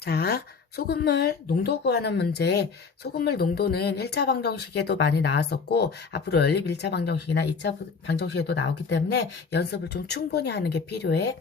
자, 소금물 농도 구하는 문제. 소금물 농도는 1차 방정식에도 많이 나왔었고, 앞으로 연립 1차 방정식이나 2차 방정식에도 나오기 때문에 연습을 좀 충분히 하는 게 필요해.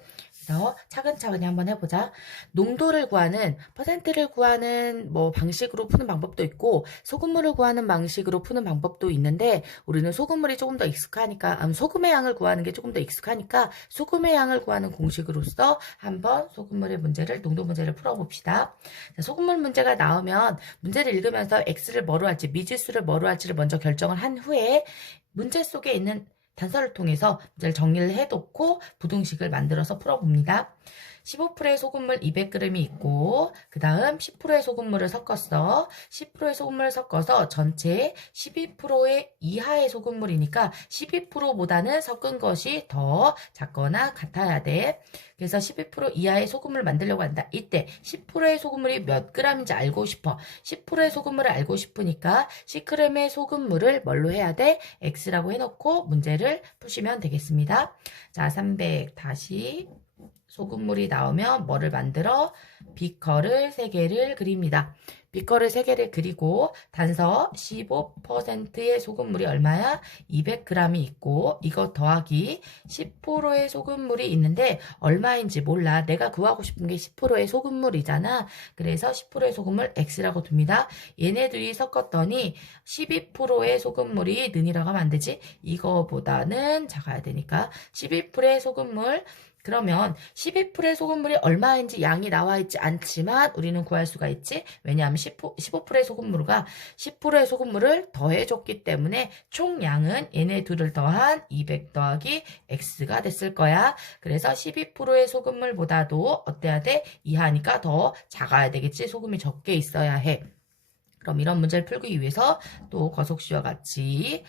그래서 차근차근히 한번 해보자. 농도를 구하는, 퍼센트를 구하는 방식으로 푸는 방법도 있고, 소금물을 구하는 방식으로 푸는 방법도 있는데, 우리는 소금물이 조금 더 익숙하니까, 소금의 양을 구하는 게 조금 더 익숙하니까, 소금의 양을 구하는 공식으로서 한번 소금물의 문제를, 농도 문제를 풀어봅시다. 자, 소금물 문제가 나오면 문제를 읽으면서 X를 뭐로 할지, 미지수를 뭐로 할지를 먼저 결정을 한 후에 문제 속에 있는 단서를 통해서 문제를 정리를 해놓고 부등식을 만들어서 풀어봅니다. 15%의 소금물 200g이 있고 그 다음 10%의 소금물을 섞었어. 10%의 소금물을 섞어서 전체 12%의 이하의 소금물이니까 12%보다는 섞은 것이 더 작거나 같아야 돼. 그래서 12% 이하의 소금물을 만들려고 한다. 이때 10%의 소금물이 몇 g인지 알고 싶어. 10%의 소금물을 알고 싶으니까 10g의 소금물을 뭘로 해야 돼? X라고 해놓고 문제를 푸시면 되겠습니다. 자, 300 다시 소금물이 나오면 뭐를 만들어? 비커를 3개를 그립니다. 비커를 3개를 그리고 단서 15%의 소금물이 얼마야? 200g이 있고 이거 더하기 10%의 소금물이 있는데 얼마인지 몰라. 내가 구하고 싶은 게 10%의 소금물이잖아. 그래서 10%의 소금물 X라고 둡니다. 얘네들이 섞었더니 12%의 소금물이 는이라고 하면 안 되지? 이거보다는 작아야 되니까 12%의 소금물 그러면 12%의 소금물이 얼마인지 양이 나와 있지 않지만 우리는 구할 수가 있지. 왜냐하면 15%의 소금물과 10%의 소금물을 더해줬기 때문에 총량은 얘네 둘을 더한 200 더하기 X가 됐을 거야. 그래서 12%의 소금물보다도 어때야 돼? 이하니까 더 작아야 되겠지. 소금이 적게 있어야 해. 그럼 이런 문제를 풀기 위해서 또 거속시와 같이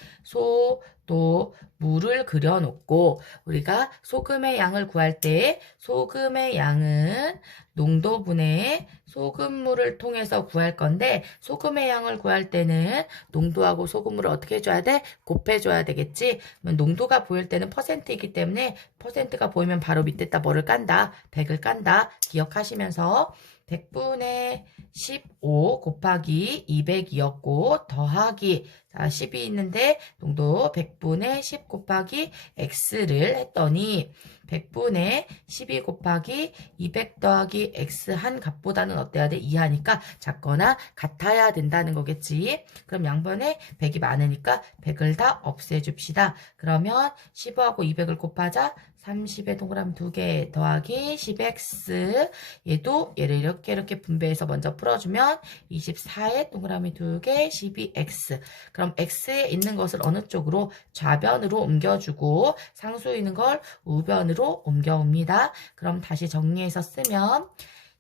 또 물을 그려놓고 우리가 소금의 양을 구할 때 소금의 양은 농도분의 소금물을 통해서 구할 건데 소금의 양을 구할 때는 농도하고 소금물을 어떻게 해줘야 돼? 곱해줘야 되겠지? 농도가 보일 때는 퍼센트이기 때문에 퍼센트가 보이면 바로 밑에다 뭐를 깐다? 100을 깐다. 기억하시면서 100분의 15 곱하기 200이었고 더하기 자 10이 있는데 농도 100분의 10 곱하기 x를 했더니 100분의 12 곱하기 200 더하기 x 한 값보다는 어때야 돼? 이하니까 작거나 같아야 된다는 거겠지. 그럼 양변에 100이 많으니까 100을 다 없애줍시다. 그러면 15하고 200을 곱하자. 30에 동그라미 2개 더하기 10x 얘도 얘를 이렇게 분배해서 먼저 풀어주면 24에 동그라미 2개 12x 그럼 x에 있는 것을 어느 쪽으로 좌변으로 옮겨주고 상수에 있는 걸 우변으로 옮겨옵니다. 그럼 다시 정리해서 쓰면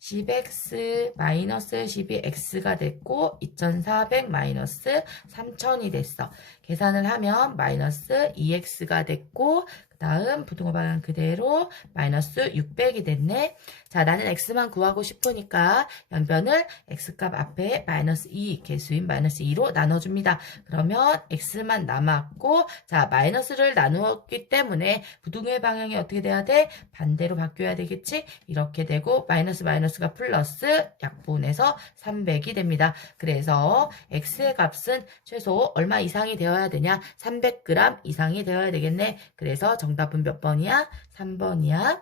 10x 마이너스 12x가 됐고 2400 마이너스 3000이 됐어. 계산을 하면 마이너스 2x가 됐고 그 다음 부등호 방향 그대로 마이너스 600이 됐네. 자, 나는 x만 구하고 싶으니까 양변을 x값 앞에 마이너스 2 개수인 마이너스 2로 나눠줍니다. 그러면 x만 남았고 자 마이너스를 나누었기 때문에 부등호의 방향이 어떻게 돼야 돼? 반대로 바뀌어야 되겠지? 이렇게 되고 마이너스가 플러스 약분해서 300이 됩니다. 그래서 x의 값은 최소 얼마 이상이 되어야 되냐? 300g 이상이 되어야 되겠네. 그래서 정답은 몇 번이야? 3번이야.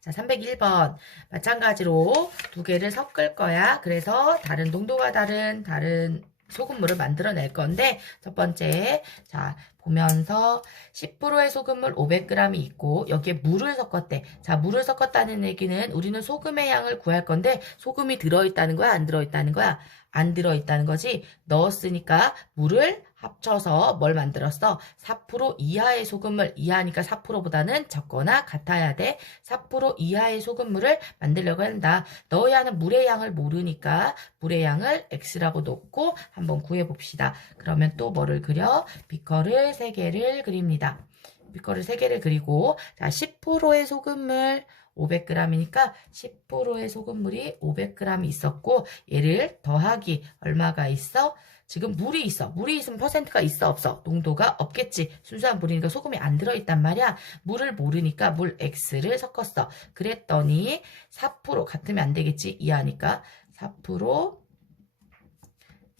자, 301번. 마찬가지로 두 개를 섞을 거야. 그래서 다른 농도가 다른 소금물을 만들어낼 건데 첫 번째 자 보면서 10%의 소금물 500g이 있고 여기에 물을 섞었대. 자 물을 섞었다는 얘기는 우리는 소금의 양을 구할 건데 소금이 들어있다는 거야? 안 들어있다는 거야? 안 들어있다는 거지. 넣었으니까 물을 합쳐서 뭘 만들었어? 4% 이하의 소금물, 이하니까 4%보다는 적거나 같아야 돼. 4% 이하의 소금물을 만들려고 한다. 넣어야 하는 물의 양을 모르니까 물의 양을 x라고 놓고 한번 구해봅시다. 그러면 또 뭐를 그려? 비커를 3개를 그립니다. 비커를 3개를 그리고 자 10%의 소금물 500g이니까 10%의 소금물이 500g 있었고 얘를 더하기 얼마가 있어? 지금 물이 있어. 물이 있으면 퍼센트가 있어, 없어? 농도가 없겠지. 순수한 물이니까 소금이 안 들어있단 말이야. 물을 모르니까 물 X를 섞었어. 그랬더니 4% 같으면 안 되겠지. 이하니까 4%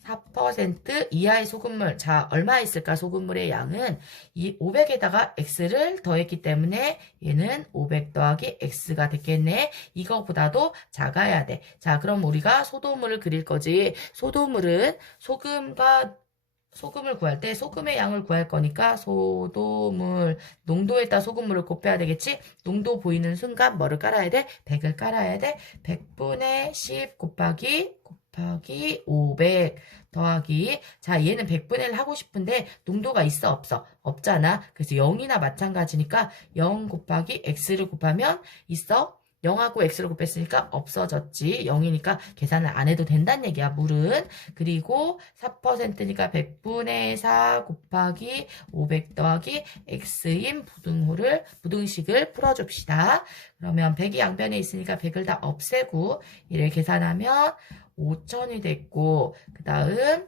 4% 이하의 소금물. 자, 얼마 있을까? 소금물의 양은 이 500에다가 X를 더했기 때문에 얘는 500 더하기 X가 됐겠네. 이거보다도 작아야 돼. 자, 그럼 우리가 소도물을 그릴 거지. 소도물은 소금을 구할 때 소금의 양을 구할 거니까 소도물 농도에다 소금물을 곱해야 되겠지. 농도 보이는 순간 뭐를 깔아야 돼? 100을 깔아야 돼. 100분의 10 곱하기 500 더하기 자 얘는 100분의 1 하고 싶은데 농도가 있어 없어? 없잖아. 그래서 0이나 마찬가지니까 0 곱하기 x를 곱하면 있어? 0하고 x를 곱했으니까 없어졌지. 0이니까 계산을 안 해도 된다는 얘기야. 물은. 그리고 4%니까 100분의 4 곱하기 500 더하기 x인 부등식을 풀어줍시다. 그러면 100이 양변에 있으니까 100을 다 없애고 이를 계산하면 5000이 됐고 그 다음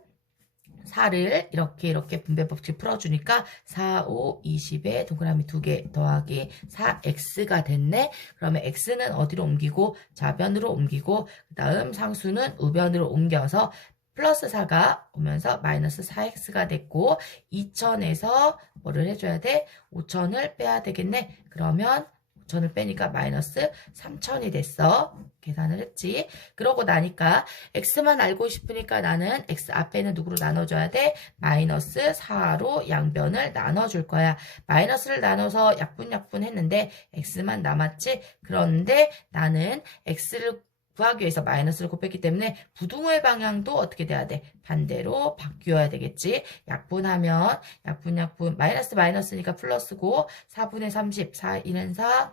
4를 이렇게 분배법칙 풀어주니까 4, 5, 20에 동그라미 2개 더하기 4x가 됐네. 그러면 x는 어디로 옮기고 좌변으로 옮기고 그 다음 상수는 우변으로 옮겨서 플러스 4가 오면서 마이너스 4x가 됐고 2000에서 뭐를 해줘야 돼? 5000을 빼야 되겠네. 그러면 5000을 빼니까 마이너스 3000이 됐어. 계산을 했지. 그러고 나니까 x만 알고 싶으니까 나는 x 앞에는 누구로 나눠줘야 돼? 마이너스 4로 양변을 나눠줄 거야. 마이너스를 나눠서 약분 했는데 x만 남았지. 그런데 나는 x를 구하기 위해서 마이너스를 곱했기 때문에 부등호의 방향도 어떻게 돼야 돼? 반대로 바뀌어야 되겠지. 약분하면 약분 마이너스니까 플러스고 4분의 30 4, 1은 4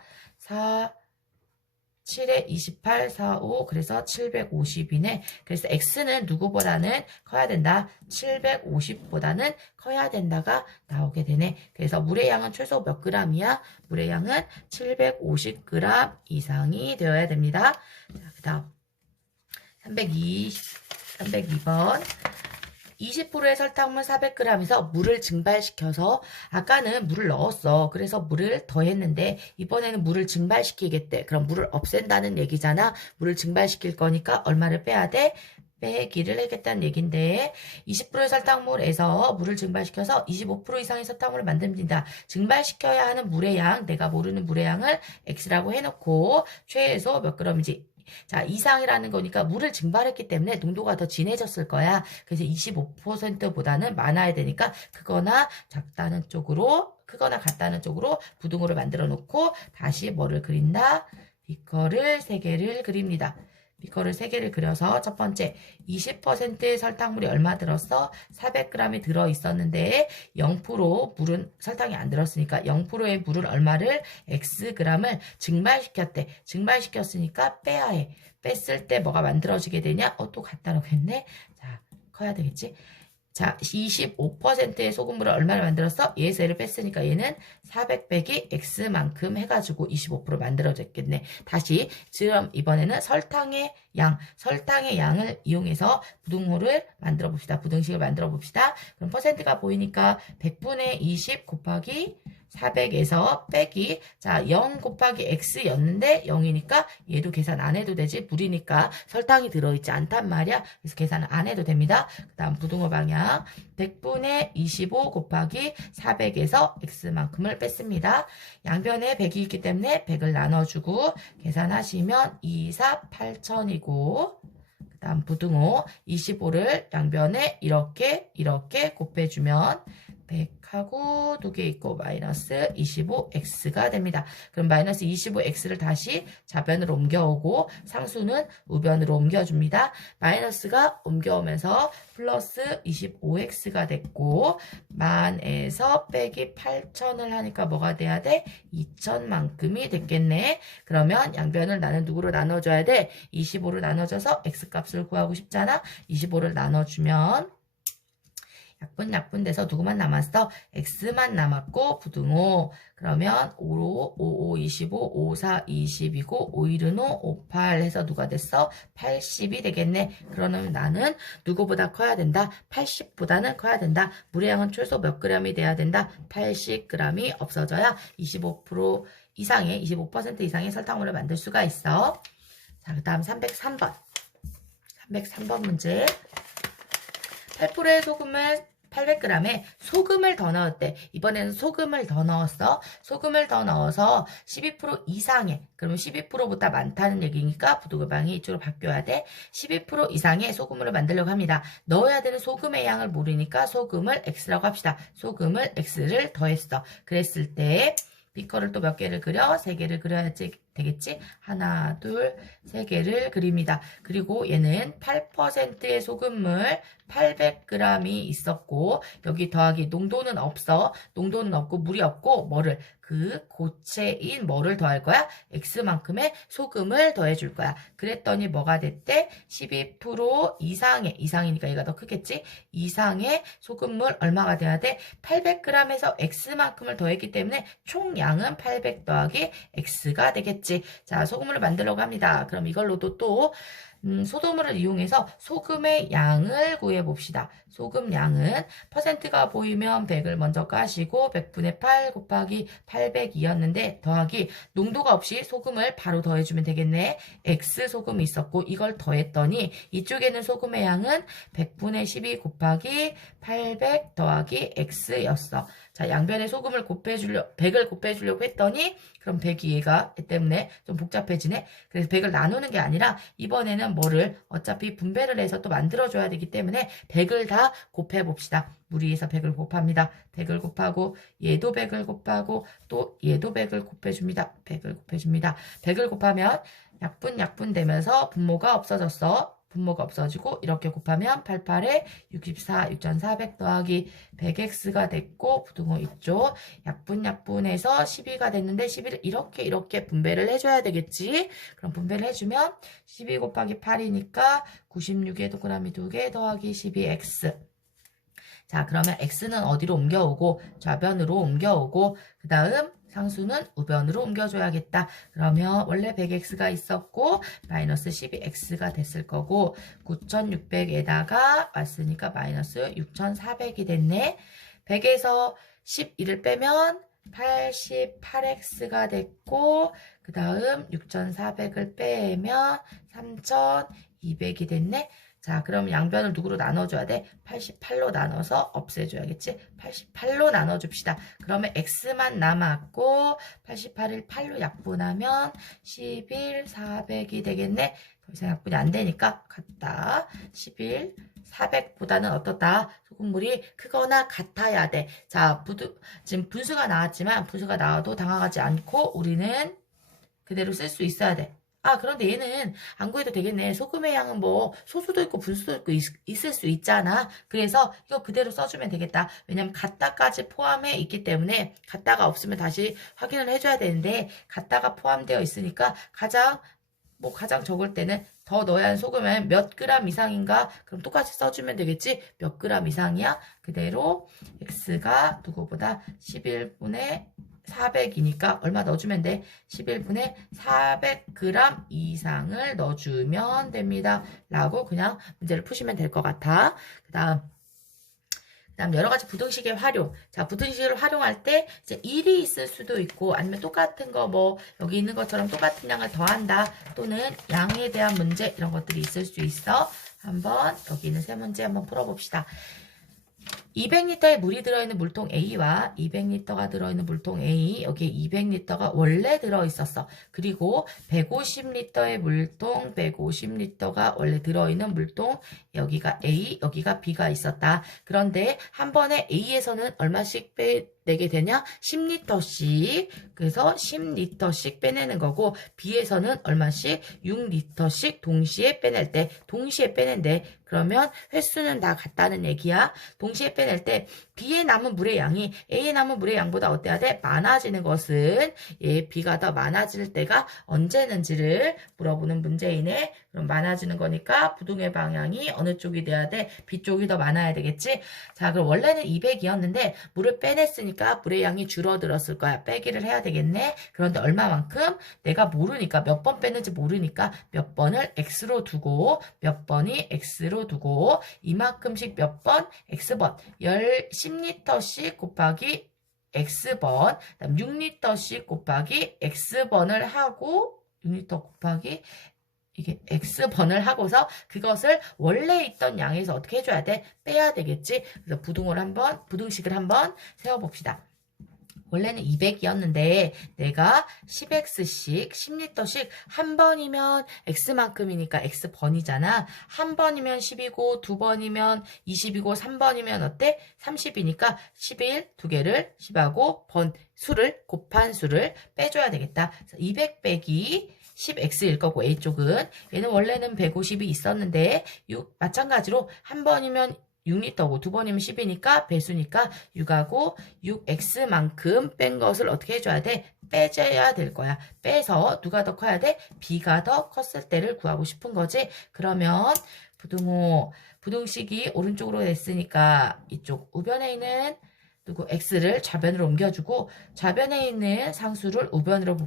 7에 28, 4, 5 그래서 750이네. 그래서 x는 누구보다는 커야 된다. 750보다는 커야 된다가 나오게 되네. 그래서 물의 양은 최소 몇 g이야? 물의 양은 750g 이상이 되어야 됩니다. 자, 그 다음 302번 20%의 설탕물 400g에서 물을 증발시켜서 아까는 물을 넣었어. 그래서 물을 더했는데 이번에는 물을 증발시키겠대. 그럼 물을 없앤다는 얘기잖아. 물을 증발시킬 거니까 얼마를 빼야 돼? 빼기를 하겠다는 얘긴데 20%의 설탕물에서 물을 증발시켜서 25% 이상의 설탕물을 만듭니다. 증발시켜야 하는 물의 양, 내가 모르는 물의 양을 x라고 해놓고 최소 몇 g인지 자, 이상이라는 거니까 물을 증발했기 때문에 농도가 더 진해졌을 거야. 그래서 25%보다는 많아야 되니까 크거나 같다는 쪽으로 부등호를 만들어 놓고 다시 뭐를 그린다? 비커를 3개를 그립니다. 비커를 3개를 그려서 첫 번째 20%의 설탕물이 얼마 들었어? 400g이 들어있었는데 0% 물은 설탕이 안 들었으니까 0%의 물을 얼마를? xg을 증발시켰대. 증발시켰으니까 빼야 해. 뺐을 때 뭐가 만들어지게 되냐? 또 같다라고 했네. 자, 커야 되겠지? 자, 25%의 소금물을 얼마를 만들었어? 얘에서 얘를 뺐으니까 얘는 400 빼기 x만큼 해가지고 25% 만들어졌겠네. 다시 지금 이번에는 설탕의 양을 이용해서 부등호를 만들어 봅시다. 부등식을 만들어 봅시다. 그럼 퍼센트가 보이니까 100분의 20 곱하기 400에서 빼기 자 0 곱하기 x였는데 0이니까 얘도 계산 안 해도 되지. 물이니까 설탕이 들어있지 않단 말이야. 그래서 계산 안 해도 됩니다. 그 다음 부등호 방향 100분의 25 곱하기 400에서 x만큼을 뺐습니다. 양변에 100이 있기 때문에 100을 나눠주고 계산하시면 2, 4, 8000이고 그 다음 부등호 25를 양변에 이렇게 곱해주면 100하고 2개 있고 마이너스 25x가 됩니다. 그럼 마이너스 25x를 다시 좌변으로 옮겨오고 상수는 우변으로 옮겨줍니다. 마이너스가 옮겨오면서 플러스 25x가 됐고 만에서 빼기 8000을 하니까 뭐가 돼야 돼? 2000만큼이 됐겠네. 그러면 양변을 나는 누구로 나눠줘야 돼? 25로 나눠줘서 x값을 구하고 싶잖아. 25를 나눠주면 약분 돼서 누구만 남았어? X만 남았고 부등호. 그러면 5, 5, 25, 5, 4, 20이고 5, 1은 5, 5, 8 해서 누가 됐어? 80이 되겠네. 그러면 나는 누구보다 커야 된다? 80보다는 커야 된다. 물의 양은 최소 몇 g이 돼야 된다? 80g이 없어져야 25% 이상의 25% 이상의 설탕물을 만들 수가 있어. 자, 그 다음 303번. 303번 문제. 8%의 소금을 800g에 소금을 더 넣었대. 이번에는 소금을 더 넣었어. 소금을 더 넣어서 12% 이상의, 그러면 12%보다 많다는 얘기니까 부등호방이 이쪽으로 바뀌어야 돼. 12% 이상의 소금으로 만들려고 합니다. 넣어야 되는 소금의 양을 모르니까 소금을 X라고 합시다. 소금을 X를 더했어. 그랬을 때 비커를 또 몇 개를 그려? 3개를 그려야지 되겠지? 하나, 둘, 3개를 그립니다. 그리고 얘는 8%의 소금물 800g이 있었고 여기 더하기 농도는 없어. 농도는 없고 물이 없고 뭐를? 그 고체인 뭐를 더할 거야? X만큼의 소금을 더해줄 거야. 그랬더니 뭐가 됐대? 12% 이상이니까 얘가 더 크겠지? 이상의 소금물 얼마가 돼야 돼? 800g에서 X만큼을 더했기 때문에 총 양은 800 더하기 X가 되겠지. 자, 소금물을 만들려고 합니다. 그럼 이걸로도 또 소도물을 이용해서 소금의 양을 구해봅시다. 소금 양은 퍼센트가 보이면 100을 먼저 까시고 100분의 8 곱하기 800이었는데 더하기 농도가 없이 소금을 바로 더해주면 되겠네. X 소금이 있었고 이걸 더했더니 이쪽에는 소금의 양은 100분의 12 곱하기 800 더하기 X였어. 자, 양변에 소금을 100을 곱해주려고 했더니 그럼 100이 얘가 때문에 좀 복잡해지네. 그래서 100을 나누는 게 아니라 이번에는 뭐를 어차피 분배를 해서 또 만들어줘야 되기 때문에 100을 다 곱해봅시다. 무리해서 100을 곱합니다. 100을 곱하고 얘도 100을 곱하고 또 얘도 100을 곱해줍니다. 100을 곱해줍니다. 100을 곱하면 약분 되면서 분모가 없어졌어. 분모가 없어지고 이렇게 곱하면 88에 64, 6400 더하기 100x가 됐고 부등호 있죠. 약분해서 12가 됐는데 12를 이렇게 분배를 해줘야 되겠지. 그럼 분배를 해주면 12 곱하기 8이니까 96에 동그라미 2개 더하기 12x. 자, 그러면 x는 어디로 옮겨오고 좌변으로 옮겨오고 그 다음 상수는 우변으로 옮겨줘야겠다. 그러면 원래 100x가 있었고 마이너스 12x가 됐을 거고 9600에다가 왔으니까 마이너스 6400이 됐네. 100에서 11을 빼면 88x가 됐고 그 다음 6400을 빼면 3200이 됐네. 자, 그럼 양변을 누구로 나눠줘야 돼? 88로 나눠서 없애줘야겠지? 88로 나눠줍시다. 그러면 x만 남았고 88을 8로 약분하면 11, 400이 되겠네. 더 이상 약분이 안 되니까 같다. 11, 400보다는 어떻다? 소금물이 크거나 같아야 돼. 자, 지금 분수가 나왔지만 분수가 나와도 당황하지 않고 우리는 그대로 쓸 수 있어야 돼. 아, 그런데 얘는 안 구해도 되겠네. 소금의 양은 뭐 소수도 있고 분수도 있고 있을 수 있잖아. 그래서 이거 그대로 써주면 되겠다. 왜냐면 같다까지 포함해 있기 때문에 같다가 없으면 다시 확인을 해줘야 되는데 같다가 포함되어 있으니까 가장 적을 때는 더 넣어야 하는 소금은 몇 그램 이상인가? 그럼 똑같이 써주면 되겠지? 몇 그램 이상이야? 그대로 x가 누구보다 11분의 400이니까 얼마 넣어주면 돼? 11분의 400g 이상을 넣어주면 됩니다. 라고 그냥 문제를 푸시면 될 것 같아. 그 다음 여러 가지 부등식의 활용. 자, 부등식을 활용할 때 이제 1이 있을 수도 있고 아니면 똑같은 거 여기 있는 것처럼 똑같은 양을 더한다 또는 양에 대한 문제 이런 것들이 있을 수 있어. 한번 여기 있는 세 문제 한번 풀어봅시다. 200리터의 물이 들어있는 물통 A와 200리터가 들어있는 물통 A, 여기에 200리터가 원래 들어있었어. 그리고 150리터의 물통, 150리터가 원래 들어있는 물통, 여기가 A, 여기가 B가 있었다. 그런데 한 번에 A에서는 얼마씩 내게 되냐? 10리터씩. 그래서 10리터씩 빼내는 거고, B에서는 얼마씩? 6리터씩 동시에 빼낼 때, 동시에 빼낸대. 그러면 횟수는 다 같다는 얘기야. 동시에 빼낼 때 B에 남은 물의 양이 A에 남은 물의 양보다 어때야 돼? 많아지는 것은 B가 더 많아질 때가 언제는지를 물어보는 문제이네. 그럼 많아지는 거니까 부등의 방향이 어느 쪽이 돼야 돼? B 쪽이 더 많아야 되겠지? 자, 그럼 원래는 200이었는데 물을 빼냈으니까 물의 양이 줄어들었을 거야. 빼기를 해야 되겠네. 그런데 얼마만큼? 내가 모르니까 몇 번 뺐는지 모르니까 몇 번을 X로 두고 몇 번이 X로 두고 이만큼씩 몇 번? X번 10리터씩 곱하기 X번 그다음 6리터씩 곱하기 X번을 하고 6리터 곱하기 이게 X번을 하고서 그것을 원래 있던 양에서 어떻게 해줘야 돼? 빼야 되겠지? 그래서 부등식을 한번 세워봅시다. 원래는 200이었는데 내가 10X씩 10리터씩 한 번이면 X만큼이니까 X번이잖아. 한 번이면 10이고 두 번이면 20이고 3번이면 어때? 30이니까 11 두 개를 10하고 번 수를 곱한 수를 빼줘야 되겠다. 200 빼기 10x일 거고 A쪽은 얘는 원래는 150이 있었는데 마찬가지로 한 번이면 6리터고 두 번이면 10이니까 배수니까 6하고 6x만큼 뺀 것을 어떻게 해줘야 돼? 빼줘야 될 거야. 빼서 누가 더 커야 돼? B가 더 컸을 때를 구하고 싶은 거지. 그러면 부등식이 오른쪽으로 됐으니까 이쪽 우변에 있는 x를 좌변으로 옮겨주고 좌변에 있는 상수를 우변으로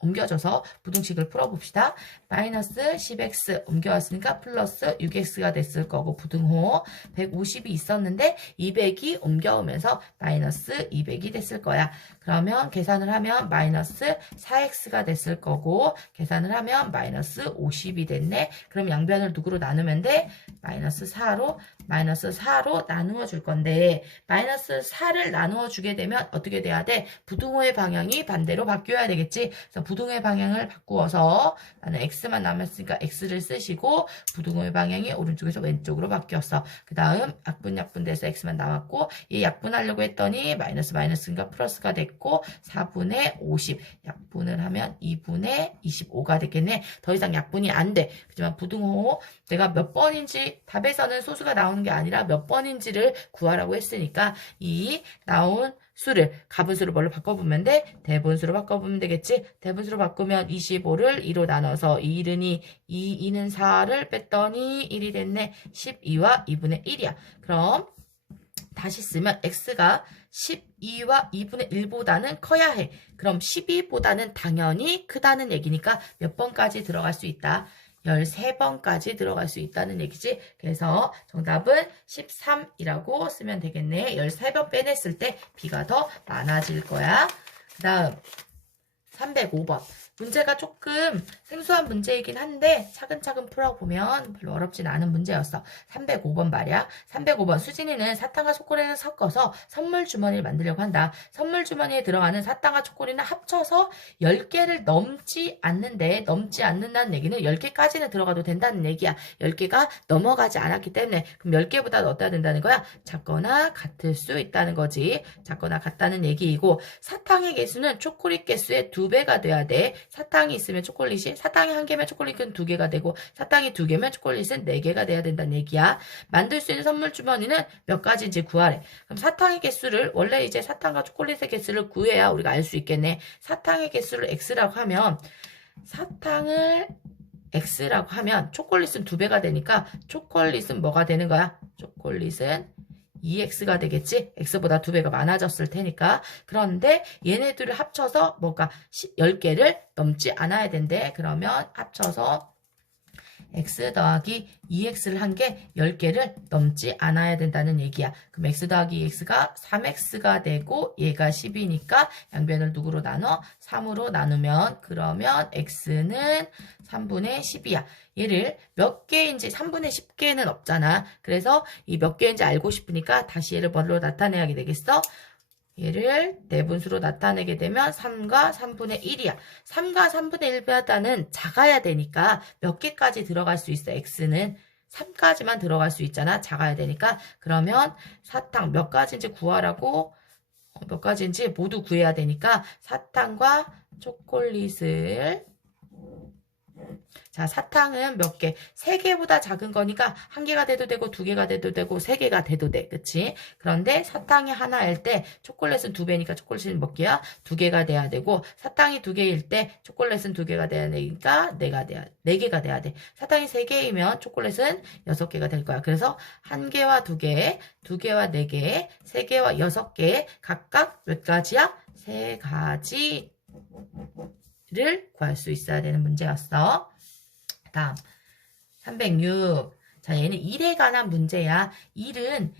옮겨줘서 부등식을 풀어봅시다. 마이너스 10x 옮겨왔으니까 플러스 6x가 됐을 거고 부등호 150이 있었는데 200이 옮겨오면서 마이너스 200이 됐을 거야. 그러면 계산을 하면 마이너스 4x가 됐을 거고 계산을 하면 마이너스 50이 됐네. 그럼 양변을 누구로 나누면 돼? 마이너스 4로 나누어 줄 건데 마이너스 4를 나누어 주게 되면 어떻게 돼야 돼? 부등호의 방향이 반대로 바뀌어야 되겠지. 그래서 부등호의 방향을 바꾸어서 나는 x만 남았으니까 x를 쓰시고 부등호의 방향이 오른쪽에서 왼쪽으로 바뀌었어. 그 다음 약분돼서 x만 남았고 이 약분하려고 했더니 마이너스니까 플러스가 됐고 4분의 50 약분을 하면 2분의 25가 되겠네. 더 이상 약분이 안 돼. 하지만 부등호 내가 몇 번인지 답에서는 소수가 나오는 게 아니라 몇 번인지를 구하라고 했으니까 이 나온 수를 가분수를 뭘로 바꿔보면 돼? 대분수로 바꿔보면 되겠지? 대분수로 바꾸면 25를 2로 나눠서 2는 2는 4를 뺐더니 1이 됐네. 12와 2분의 1이야. 그럼 다시 쓰면 x가 12와 2분의 1보다는 커야 해. 그럼 12보다는 당연히 크다는 얘기니까 몇 번까지 들어갈 수 있다? 13번까지 들어갈 수 있다는 얘기지. 그래서 정답은 13이라고 쓰면 되겠네. 13번 빼냈을 때 B가 더 많아질 거야. 그 다음 305번. 문제가 조금 생소한 문제이긴 한데 차근차근 풀어보면 별로 어렵진 않은 문제였어. 305번 말이야. 305번305는 사탕과 초콜릿을 섞어서 선물 주머니를 만들려고 한다. 선물 주머니에 들어가는 사탕과 초콜릿은 합쳐서 10개를 넘지 않는다는 얘기는 10개까지는 들어가도 된다는 얘기야. 10개가 넘어가지 않았기 때문에 그럼 10개보다 넣어야 된다는 거야. 작거나 같을 수 있다는 거지. 작거나 같다는 얘기이고 사탕의 개수는 초콜릿 개수의 2배가 돼야 돼. 사탕이 있으면 사탕이 1개면 초콜릿은 2개가 되고 사탕이 2개면 초콜릿은 4개가 돼야 된다는 얘기야. 만들 수 있는 선물 주머니는 몇 가지인지 구하래. 그럼 사탕의 개수를 원래 이제 사탕과 초콜릿의 개수를 구해야 우리가 알 수 있겠네. 사탕의 개수를 x라고 하면 사탕을 x라고 하면 초콜릿은 2배가 되니까 초콜릿은 뭐가 되는 거야? 초콜릿은 2x가 되겠지? x보다 2배가 많아졌을 테니까. 그런데 얘네들을 합쳐서 뭔가 10개를 넘지 않아야 된대. 그러면 합쳐서 x 더하기 2x를 한 게 10개를 넘지 않아야 된다는 얘기야. 그럼 x 더하기 2x가 3x가 되고 얘가 10이니까 양변을 누구로 나눠? 3으로 나누면 그러면 x는 3분의 10이야. 얘를 몇 개인지 3분의 10개는 없잖아. 그래서 이 몇 개인지 알고 싶으니까 다시 얘를 뭘로 나타내야 되겠어? 얘를 내분수로 나타내게 되면 3과 3분의 1이야. 3과 3분의 1보다는 작아야 되니까 몇 개까지 들어갈 수 있어? x는 3까지만 들어갈 수 있잖아. 작아야 되니까. 그러면 사탕 몇 가지인지 구하라고 몇 가지인지 모두 구해야 되니까 사탕과 초콜릿을 자, 사탕은 몇 개? 3개보다 작은 거니까 1개가 돼도 되고 2개가 돼도 되고 3개가 돼도 돼. 그치? 그런데 사탕이 하나일 때 초콜릿은 2배니까 초콜릿은 몇 개야? 2개가 돼야 되고 사탕이 2개일 때 초콜릿은 2개가 돼야 되니까 4개가 돼야 돼. 사탕이 3개이면 초콜릿은 6개가 될 거야. 그래서 1개와 2개, 2개와 4개, 3개와 6개 각각 몇 가지야? 3가지를 구할 수 있어야 되는 문제였어. 다음 306. 자, 얘는 일에 관한 문제야. 일은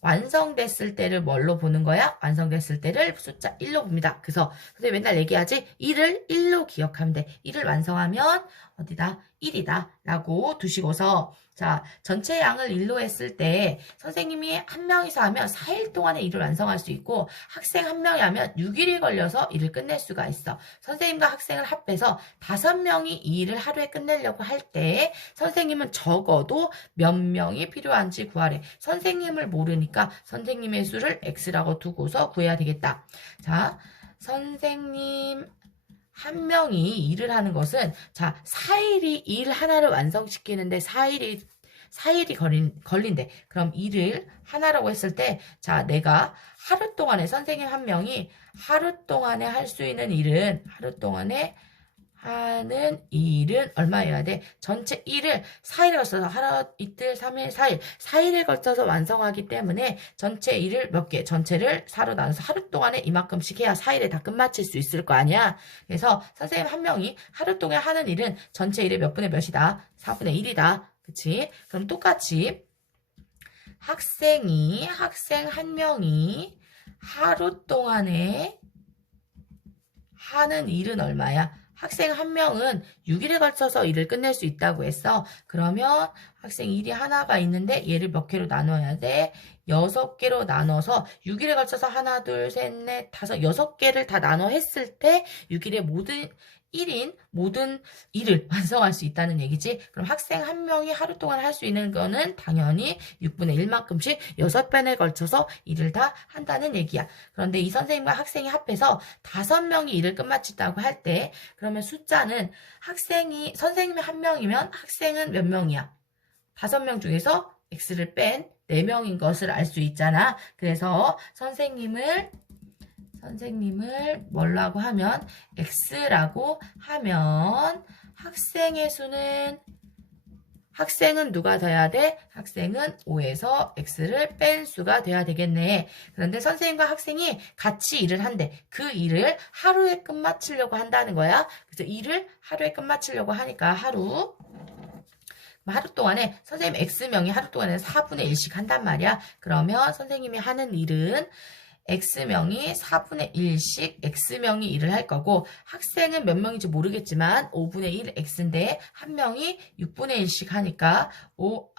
완성됐을 때를 뭘로 보는 거야? 완성됐을 때를 숫자 1로 봅니다. 그래서 선생님 맨날 얘기하지? 일을 1로 기억하면 돼. 일을 완성하면 어디다? 1이다 라고 두시고서 자, 전체 양을 1로 했을 때 선생님이 한 명이서 하면 4일 동안에 일을 완성할 수 있고 학생 한 명이 하면 6일이 걸려서 일을 끝낼 수가 있어. 선생님과 학생을 합해서 5명이 이 일을 하루에 끝내려고 할 때 선생님은 적어도 몇 명이 필요한지 구하래. 선생님을 모르니까 선생님의 수를 x라고 두고서 구해야 되겠다. 자, 선생님 한 명이 일을 하는 것은 자 4일이 일 하나를 완성시키는데 4일이 걸린대. 그럼 일을 하나라고 했을 때 자 내가 하루 동안에 선생님 한 명이 하루 동안에 할 수 있는 일은 하루 동안에 하는 일은 얼마여야 돼? 전체 일을 4일에 걸쳐서 하루, 이틀, 3일, 4일 4일에 걸쳐서 완성하기 때문에 전체 일을 몇 개? 전체를 4로 나눠서 하루 동안에 이만큼씩 해야 4일에 다 끝마칠 수 있을 거 아니야? 그래서 선생님 한 명이 하루 동안 하는 일은 전체 일의 몇 분의 몇이다? 4분의 1이다. 그치? 그럼 똑같이 학생 한 명이 하루 동안에 하는 일은 얼마야? 학생 한 명은 6일에 걸쳐서 일을 끝낼 수 있다고 했어. 그러면 학생 일이 하나가 있는데 얘를 몇 개로 나눠야 돼? 6개로 나눠서 6일에 걸쳐서 하나, 둘, 셋, 넷, 다섯, 6개를 다 나눠 했을 때 6일의 모든 일을 완성할 수 있다는 얘기지. 그럼 학생 한 명이 하루 동안 할 수 있는 거는 당연히 6분의 1만큼씩 6번에 걸쳐서 일을 다 한다는 얘기야. 그런데 이 선생님과 학생이 합해서 5명이 일을 끝마친다고 할 때 그러면 숫자는 선생님이 한 명이면 학생은 몇 명이야? 5명 중에서 x를 뺀 4명인 것을 알 수 있잖아. 그래서 선생님을 뭐라고 하면 x라고 하면 학생은 누가 돼야 돼? 학생은 5에서 x를 뺀 수가 돼야 되겠네. 그런데 선생님과 학생이 같이 일을 한대. 그 일을 하루에 끝마치려고 한다는 거야. 그래서 일을 하루에 끝마치려고 하니까 하루 동안에 선생님 x명이 하루 동안에 4분의 1씩 한단 말이야. 그러면 선생님이 하는 일은 x명이 4분의 1씩 x명이 일을 할 거고 학생은 몇 명인지 모르겠지만 5분의 1 x인데 한 명이 6분의 1씩 하니까 5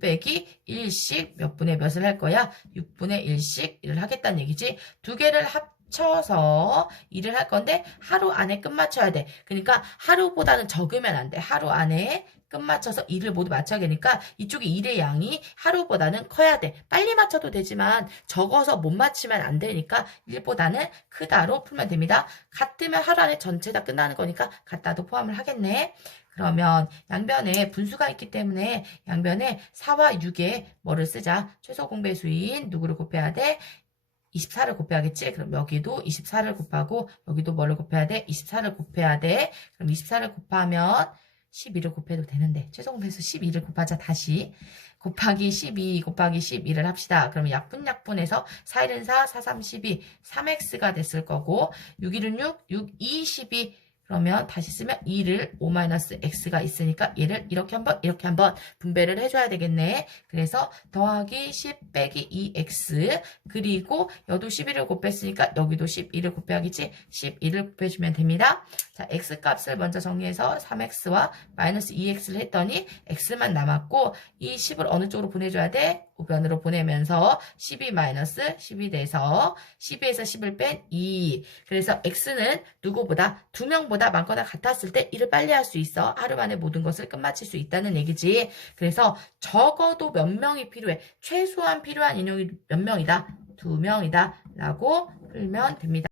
빼기 1씩 몇 분의 몇을 할 거야? 6분의 1씩 일을 하겠다는 얘기지. 두 개를 합쳐서 일을 할 건데 하루 안에 끝마쳐야 돼. 그러니까 하루보다는 적으면 안 돼. 하루 안에 끝마쳐서 일을 모두 맞춰야 되니까 이쪽에 일의 양이 하루보다는 커야 돼. 빨리 맞춰도 되지만 적어서 못 맞추면 안 되니까 1보다는 크다로 풀면 됩니다. 같으면 하루 안에 전체 다 끝나는 거니까 같다도 포함을 하겠네. 그러면 양변에 분수가 있기 때문에 양변에 4와 6에 뭐를 쓰자? 최소 공배수인 누구를 곱해야 돼? 24를 곱해야겠지? 그럼 여기도 24를 곱하고 여기도 뭐를 곱해야 돼? 24를 곱해야 돼. 그럼 24를 곱하면 12를 곱해도 되는데 최소 공배수 12를 곱하자. 다시 곱하기 12 곱하기 12를 합시다. 그러면 약분해서 4, 1은 4, 4, 3, 12 3x가 됐을 거고 6, 1은 6, 2, 12 그러면 다시 쓰면 2를 5-x가 있으니까 얘를 이렇게 한번 분배를 해줘야 되겠네. 그래서 더하기 10 빼기 2x 그리고 여도 12를 곱했으니까 여기도 12를 곱해야겠지. 12를 곱해주면 됩니다. 자, x값을 먼저 정리해서 3x와 마이너스 2x를 했더니 x만 남았고 이 10을 어느 쪽으로 보내줘야 돼? 우변으로 보내면서 12-12 돼서 12에서 10을 뺀 2. 그래서 x는 누구보다 2명보다 많거나 같았을 때 일을 빨리 할 수 있어. 하루 만에 모든 것을 끝마칠 수 있다는 얘기지. 그래서 적어도 몇 명이 필요해. 최소한 필요한 인용이 몇 명이다? 2명이다. 라고 풀면 됩니다.